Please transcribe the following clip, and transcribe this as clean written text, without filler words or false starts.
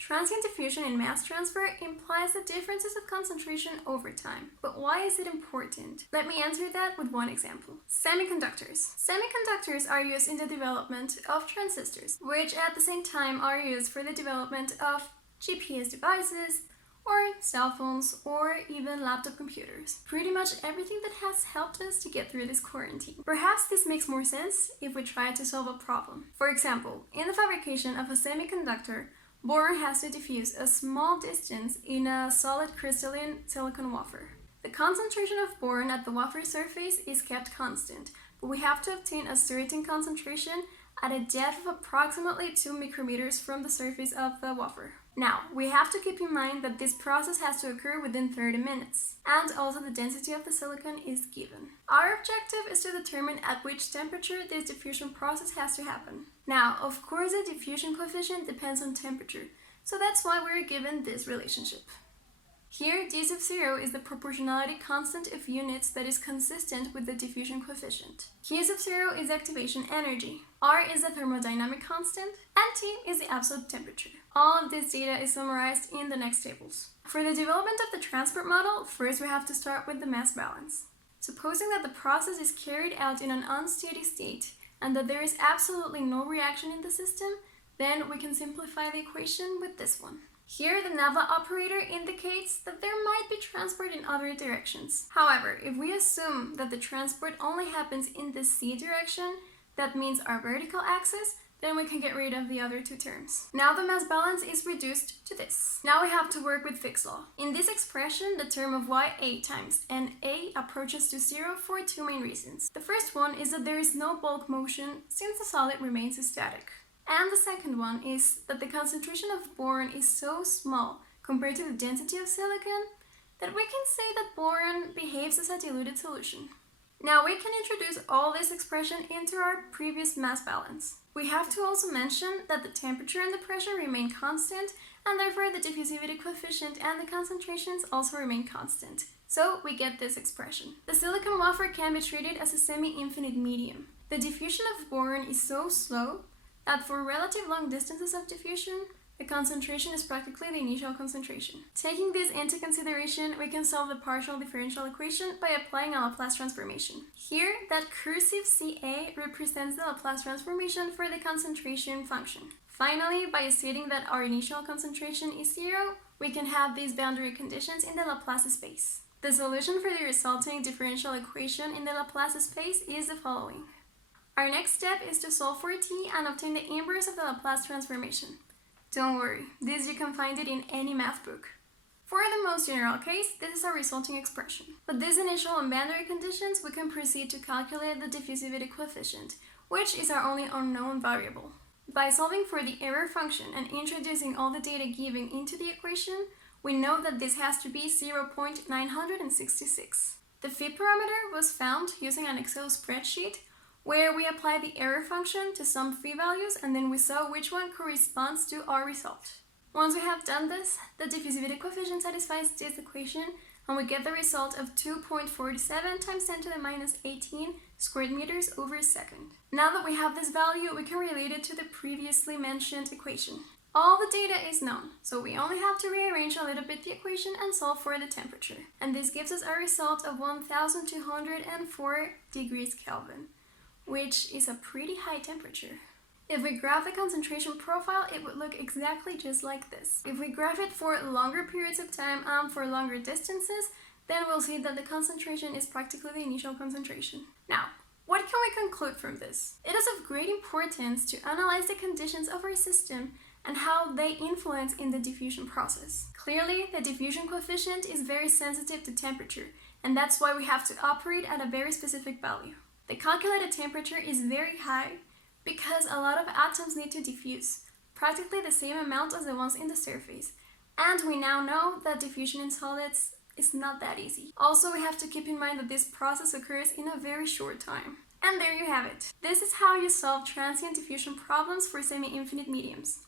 Transient diffusion in mass transfer implies the differences of concentration over time. But why is it important? Let me answer that with one example. Semiconductors. Semiconductors are used in the development of transistors, which at the same time are used for the development of GPS devices, or cell phones, or even laptop computers. Pretty much everything that has helped us to get through this quarantine. Perhaps this makes more sense if we try to solve a problem. For example, in the fabrication of a semiconductor, boron has to diffuse a small distance in a solid crystalline silicon wafer. The concentration of boron at the wafer surface is kept constant, but we have to obtain a certain concentration at a depth of approximately 2 micrometers from the surface of the wafer. Now, we have to keep in mind that this process has to occur within 30 minutes, and also the density of the silicon is given. Our objective is to determine at which temperature this diffusion process has to happen. Now, of course, the diffusion coefficient depends on temperature, so that's why we're given this relationship. Here, d sub 0 is the proportionality constant of units that is consistent with the diffusion coefficient. Q sub 0 is activation energy. R is the thermodynamic constant, and T is the absolute temperature. All of this data is summarized in the next tables. For the development of the transport model, first we have to start with the mass balance. Supposing that the process is carried out in an unsteady state and that there is absolutely no reaction in the system, then we can simplify the equation with this one. Here, the Nabla operator indicates that there might be transport in other directions. However, if we assume that the transport only happens in the c direction, that means our vertical axis, then we can get rid of the other two terms. Now the mass balance is reduced to this. Now we have to work with Fick's law. In this expression, the term of YA times NA approaches to 0 for two main reasons. The first one is that there is no bulk motion since the solid remains static. And the second one is that the concentration of boron is so small compared to the density of silicon that we can say that boron behaves as a diluted solution. Now we can introduce all this expression into our previous mass balance. We have to also mention that the temperature and the pressure remain constant, and therefore the diffusivity coefficient and the concentrations also remain constant. So we get this expression. The silicon wafer can be treated as a semi-infinite medium. The diffusion of boron is so slow that for relative long distances of diffusion, the concentration is practically the initial concentration. Taking this into consideration, we can solve the partial differential equation by applying a Laplace transformation. Here, that cursive CA represents the Laplace transformation for the concentration function. Finally, by stating that our initial concentration is 0, we can have these boundary conditions in the Laplace space. The solution for the resulting differential equation in the Laplace space is the following. Our next step is to solve for t and obtain the inverse of the Laplace transformation. Don't worry, this you can find it in any math book. For the most general case, this is our resulting expression. With these initial and boundary conditions, we can proceed to calculate the diffusivity coefficient, which is our only unknown variable. By solving for the error function and introducing all the data given into the equation, we know that this has to be 0.966. The phi parameter was found using an Excel spreadsheet where we apply the error function to some phi values and then we saw which one corresponds to our result. Once we have done this, the diffusivity coefficient satisfies this equation and we get the result of 2.47 times 10 to the minus 18 squared meters over second. Now that we have this value, we can relate it to the previously mentioned equation. All the data is known, so we only have to rearrange a little bit the equation and solve for the temperature. And this gives us a result of 1204 degrees Kelvin, which is a pretty high temperature. If we graph the concentration profile, it would look exactly just like this. If we graph it for longer periods of time and for longer distances, then we'll see that the concentration is practically the initial concentration. Now, what can we conclude from this? It is of great importance to analyze the conditions of our system and how they influence in the diffusion process. Clearly, the diffusion coefficient is very sensitive to temperature, and that's why we have to operate at a very specific value. The calculated temperature is very high because a lot of atoms need to diffuse, practically the same amount as the ones in the surface. And we now know that diffusion in solids is not that easy. Also, we have to keep in mind that this process occurs in a very short time. And there you have it. This is how you solve transient diffusion problems for semi-infinite mediums.